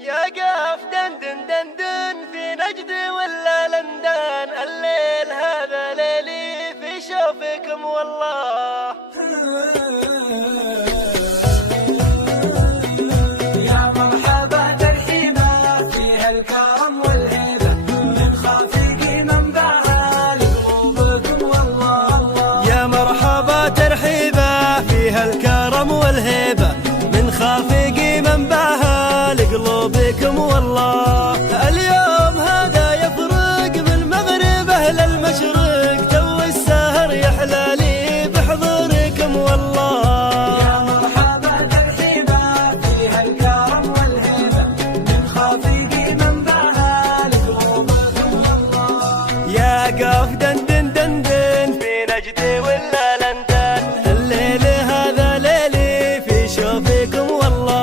يا قاف دندن دندن في نجد ولا لندن، الليل هذا ليلي في شوفكم والله. يا مرحبا ترحيبا فيها الكرم والهيبة، من خافق منبعها لقلوبكم والله. يا مرحبا ترحيبا فيها الكرم والهيبة، من خافق منبعها لقلوبكم والله. اليوم هذا يفرق من مغربه للمشرق، تو السهر يحلى لي بحضوركم والله. يا مرحبا ترحيبا فيها الكرم والهيبة، من خافق منبعها لقلوبكم والله. يا قاف دندن دندن في نجد ولا لندن، الليل هذا ليلي في شوفكم والله.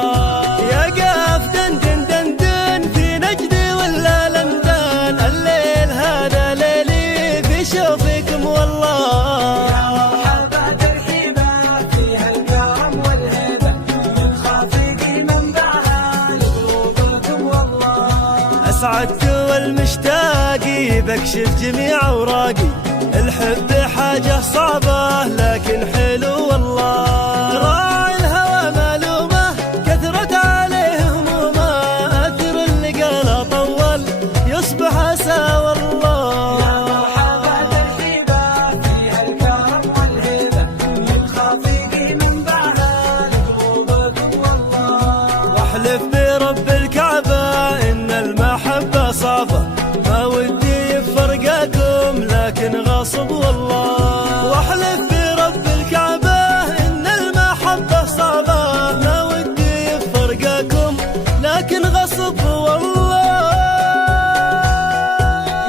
يا قاف دندن دندن في نجد ولا لندن، الليل هذا ليلي في شوفكم والله. يا مرحبا ترحيبا فيها الكرم والهيبة، من خافق منبعها لقلوبكم والله. أسعدت والمشتاقي بكشف جميع أوراقي، الحب حاجة صعبة لكن حلو والله. راعي الهوى ملومة كثرت عليه همومه، أثر اللي قال طول يصبح أسى والله. يا مرحبا ترحيبا فيها الكرم والهيبة، من خافق منبعها لقلوبكم والله. واحلف برب الكعبة إن المحبة صعبة، ما ودي يفرقكم لكن غصب والله. واحلف برب الكعبة إن المحبة صعبة، ما ودي يفرقكم لكن غصب والله.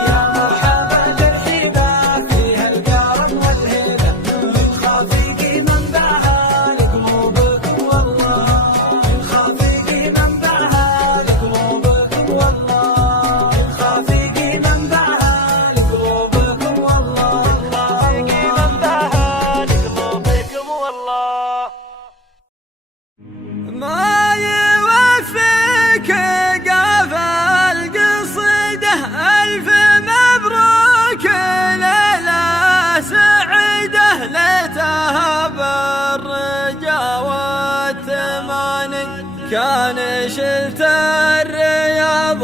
يا مرحبا ترحيبا فيها الكرم والهيبة، من خافق منبعها لقلوبكم والله. من خافق منبعها لقلوبكم والله. من خافق منبعها لقلوبكم والله. منبعها لقلوبكم والله. ما يوفيك قافى القصيدة، ألف مبروك ليلة سعيدة، ليتها بالرجا والثماني، كان شلت الرياض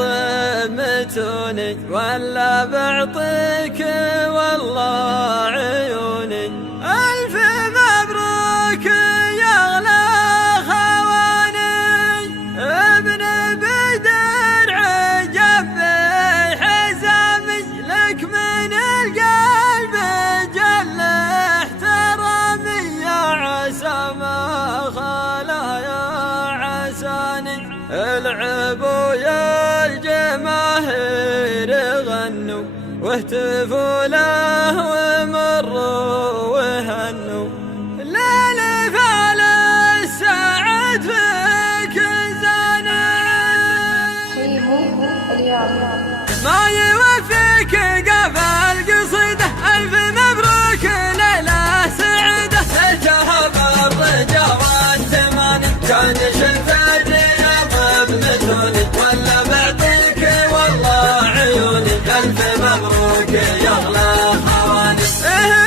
متوني، ولا بعطيك والله عيوني. ألف مبروك يا أغلى خواني، ابن بدر جبي حزامي، لك من القلب جل احترامي، يا عسى ما خلا يا عساني. العبوا يا الجماهير غنوا، واهتفوا له ومروا وهنوا، ليل فال السعد فيك زاني. ما يوفيك قفا القصيدة، ألف مبروك ليلة سعيدة، ليتها بالرجا والثماني، كان شلت الرياض بمتوني، ولا بعطيك والله عيوني. ألف مبروك يا أغلى خواني.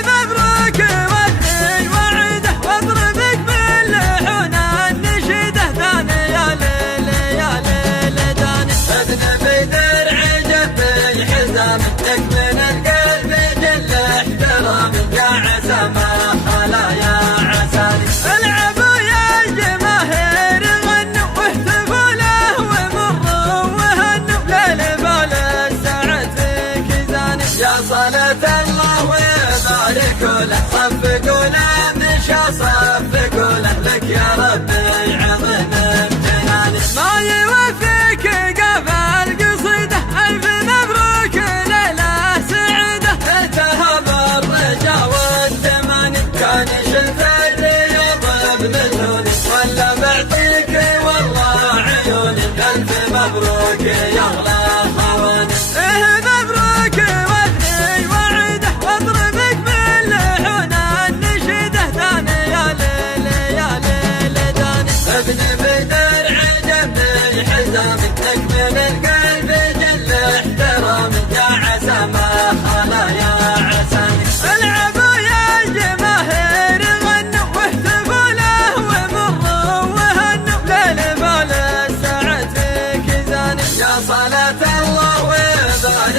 مبروك ودي وعيده، واضربك باللحون النشيده، داني يا ليل يا ليل داني. ابن بدر عجبي حزام، لك من القلب جل احترامي، يا عسى ما خلا يا عساني. العبوا يا الجماهير غنوا، واهتفوا له ومروا وهنوا، ليل بال السعد فيك زاني. يا صلاة الله ويبارك له، صفقوا له مشى صفقوا له، لك يا ربي عظيم امتناني. ما يوفيك قفا القصيدة، ألف مبروك ليلة سعيدة، ليتها بالرجا والثماني، كان شلت الرياض بمتوني، ولا بعطيك والله عيوني. ألف مبروك يا أغلى خواني. مبروك ودي وعيده، واضربك باللحون النشيده، داني يا ليل يا ليل داني. ابن بدر عجبني حزامي،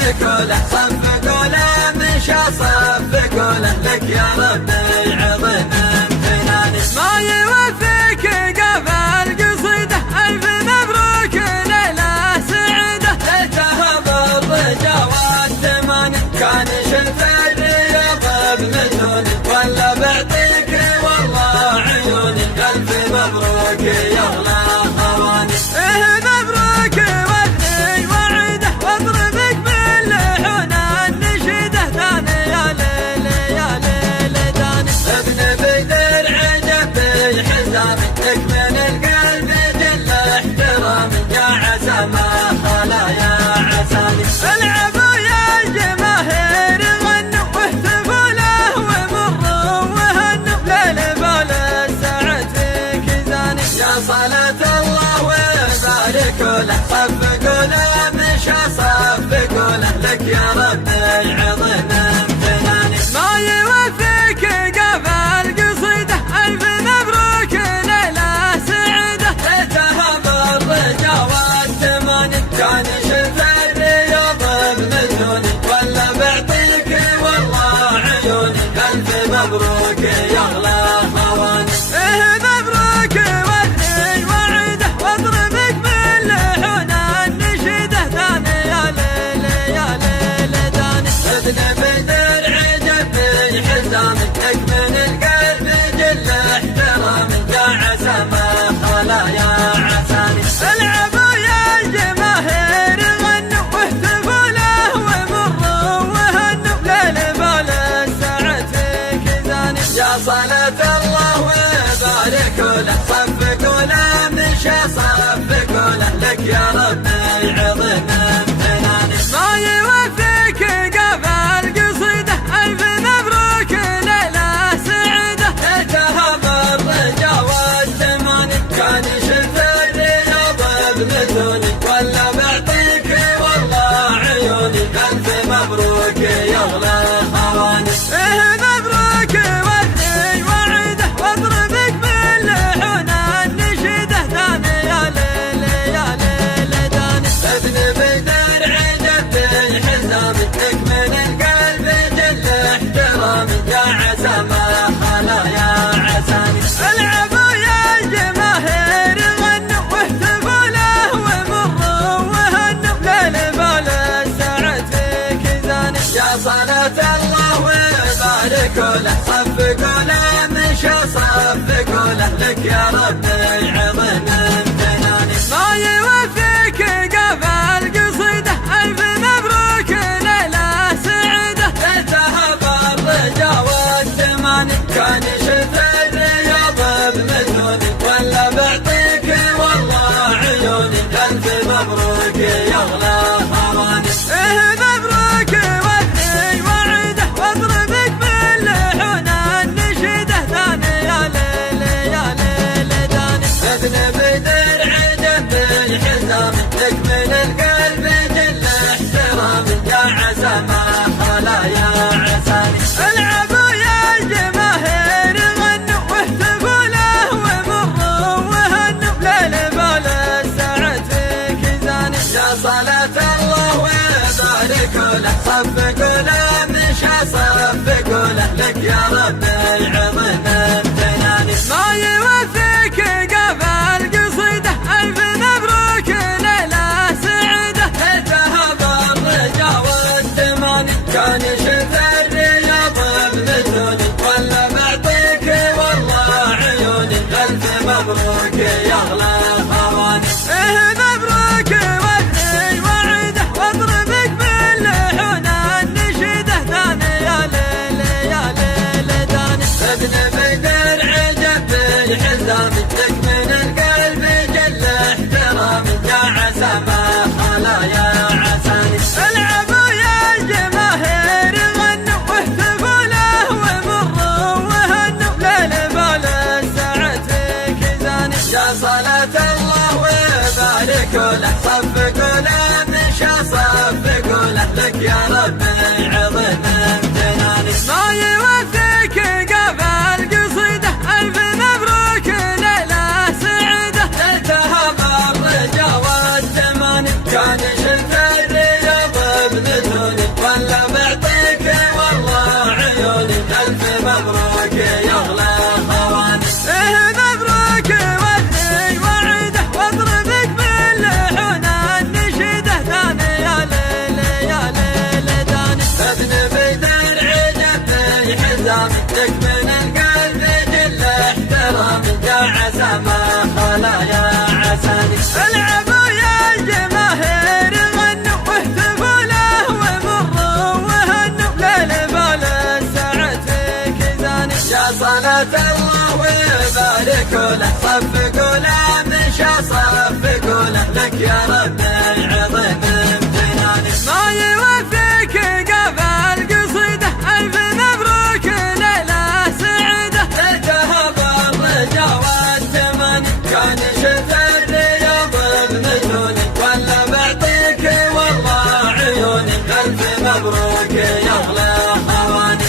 باركوا له صفقوا له مشى صفقوا له لك يا ربي عظيم امتناني ما يوفيك قبل قصيده ألف مبروك ليلة سعيدة ليتها بالرجا والثماني كان شلت الرياض بمجنوني ولا بعطيك والله عيوني ألف مبروك يا أغلى خواني مبروك ودي وعده واضربك باللحون النشيده ثاني يا ليل يا ليل داني ابن بدر عجب بحزامي لك من القلب جل احترامي يا عسى ما خلا يا عساني العبوا يا الجماهير غنوا واهتفوا له ومروا وهنوا ليل بالساعة فيك زاني يا صلاة الله وباركوا له صفقوا له مشى صفقوا له لك يا ربي عظيم امتناني ما يوفيك قبل قصيده ألف مبروك ليلة سعيدة ليتها بالرجا والثماني كان شلت الرياض بمجنوني ولا بعطيك والله عيوني ألف مبروك يا أغلى خواني مبروك ودي وعده واضربك باللحون النشيده ثاني يا ليل يا ليل داني ابن بدر عجب بحزامي لك من القلب جل احترامي يا عسى ما خلا يا عساني العبوا يا الجماهير غنوا واهتفوا له ومروا وهنوا ليل بالساعة فيك زاني يا صلاة الله وباركوا له صفقوا له مشى صفقوا له لك يا ربي عظيم امتناني ما يوفيك قبل قصيده ألف مبروك ليلة سعيدة ليتها بالرجا والثماني كان شلت الرياض بمجنوني ولا بعطيك والله عيوني ألف مبروك يا أغلى خواني مبروك ودي وعده واضربك باللحون النشيده ثاني يا ليل يا ليل داني ابن بدر عجب بحزامي لك من القلب جل احترامي يا عسى ما خلا يا عساني العبوا يا الجماهير غنوا واهتفوا له ومروا وهنوا ليل بالساعة فيك زاني يا صلاة الله وباركوا له صفقوا له مشى صفقوا له لك يا ربي عظيم امتناني ما يوفيك قبل قصيده ألف مبروك ليلة سعيدة ليتها بالرجا والثماني كان شلت الرياض بمجنوني ولا بعطيك والله عيوني ألف مبروك يا أغلى خواني مبروك ودي وعده واضربك باللحون النشيده ثاني يا ليل يا ليل داني ابن بدر عجب بحزامي لك من القلب جل احترامي يا عسى ما خلا يا عساني العبوا يا الجماهير غنوا واهتفوا له ومروا وهنوا ليل بالساعة فيك زاني يا صلاة الله وباركوا له صفقوا له مشى صفقوا له لك يا ربي عظيم امتناني ما يوفيك قبل قصيده ألف مبروك ليلة سعيدة ليتها بالرجا والثماني كان شلت الرياض بمجنوني ولا بعطيك والله عيوني ألف مبروك يا أغلى خواني مبروك ودي وعده واضربك باللحون النشيده ثاني يا ليل يا ليل داني ابن بدر عجب بحزامي لك من القلب جل احترامي يا عسى ما خلا يا عساني العبوا يا الجماهير غنوا واهتفوا له ومروا وهنوا ليل بالساعة فيك زاني يا صلاة الله وباركوا له صفقوا له مشى صفقوا له لك يا ربي عظيم امتناني ما يوفيك قبل قصيده ألف مبروك ليلة سعيدة ليتها بالرجا والثماني كان شلت الرياض بمجنوني لك يا ربي عظيم امتناني. ما يوفيك قفل قصيده ألف مبروك ليلة سعيدة. ليتها بالرجا والتماني كان شفت الرياض بمجنوني ولا بعطيك والله عيوني. ألف مبروك يا أغلى خواني.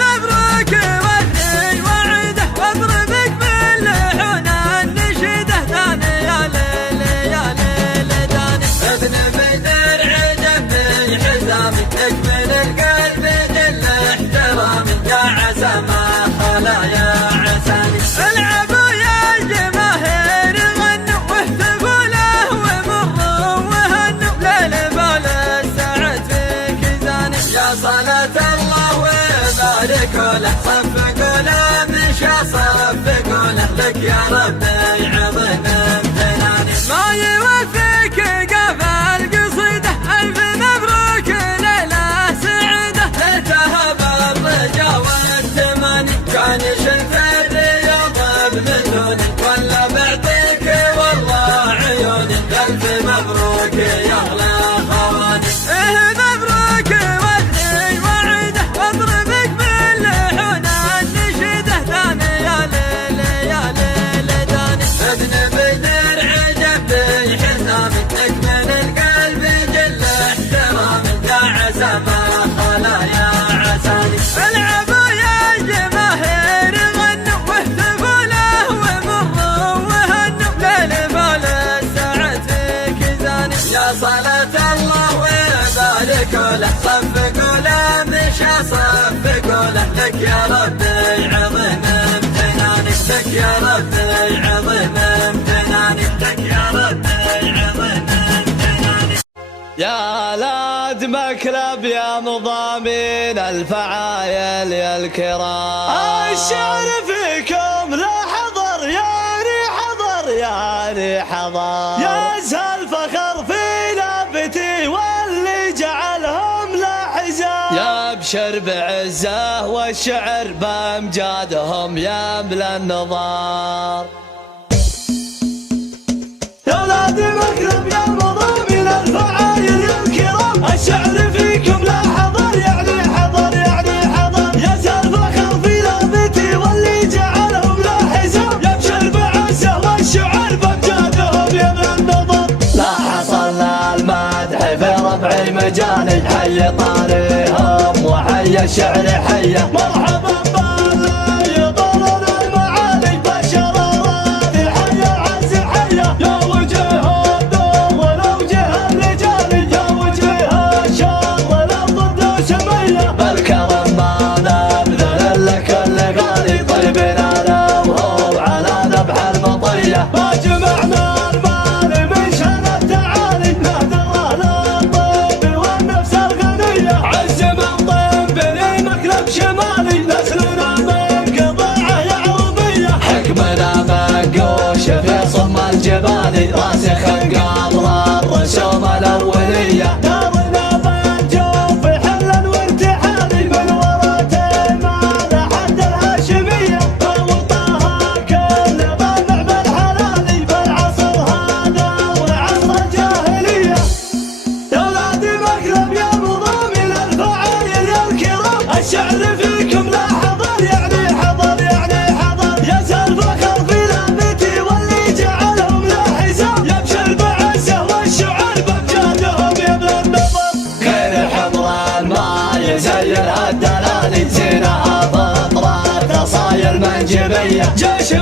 مبروك ودي وعده واضربك باللحون النشيده. داني يا ليلي يا ليلي داني. ابن بدر عجبني حزامي لك من القلب جل احترامي. يا عسى ما خلا يا عساني. العبوا يا الجماهير غنوا واهتفوا له ومروا وهنوا. ليل بال السعد فيك زاني. يا صلاة الله وبارك له صفقوا له مشى صفقوا له لك يا ربي عظيم امتناني. ما يوفيك قفل قصيده ألف مبروك ليلة سعيدة. ليتها بالرجا والتماني كان شلف الرياض بمجنوني ولا بعطيك والله عيوني. ألف مبروك يا أغلى خواني. مبروك ودي وعده واضربك باللحون النشيده. داني يا ليلي يا ليلي داني. ابن بدر عجبني حسامي لك من القلب جل احترامي. يا عسى ما خلا يا عساني. العبوا يا الجماهير غنوا واهتفوا له ومروا وهنوا. ليل بال السعد فيك زاني. يا صلاة الله وبارك له صفقوا له مشى صفقوا له لك يا ربي عظيم امتناني. لك يا ربي عظيم امتناني. لك يا ربي عظيم امتناني. يا لاد مكلب يا مضامين الفعايل يا الكرام. الشعر فيكم لا حضر يا ري حضر يا ري حضر. يا زهل فخر في لابتي واللي جعلهم لا حزام. يا بشر بعزه والشعر بامجادهم يملى النظار. يا ولاد مكرم يا مضامين الفعايل يا الكرام. الشعر فيكم لا حضر يعني حضر يعني حضر. يا زال فخر في لابتي واللي جعلهم لا حزام. يبشر بعزه والشعر بامجادهم يملى النظر. لا حصلنا المدح في ربع مجالي. حي طاريهم وحي الشعر حيه. مرحبا بالله طولنا المعالي. بشر راضي حي العز حيه. يا وجه الدور ولو جه الرجال. يا وجه الشر ولو ضد سميه. بالكرم ما نبذل لك اللي غالي. طيبنا انا وهو على ذبح المطيه. ما جمعنا المال من شان التعالي. نهدره للطيب والنفس الغنيه. عز من طيب بني مكلب شمالي. نسلنا من قضاعه يعربيه. حكمنا منقوش في صم الجبال. راسخ قبل الرسوم الاوليه. دارنا بالجوف حلا وارتحالي. من ورا تيمان حد الهاشميه. فوطاها كل ضلع بالحلالي. بالعصر هذا وعصر الجاهليه. يا ولاد مكرم يا مضامين الفعايل يا الكرام. الشعر فيكم لا حضر يعني حضر يعني حضر. يا زال فخر في لابتي واللي جعلهم لا حزام. يبشر بعزه والشعر بامجادهم يملى النظر. خير حضران ما يزين الدلالي. زينها بطرات صاير منجبيه. جيش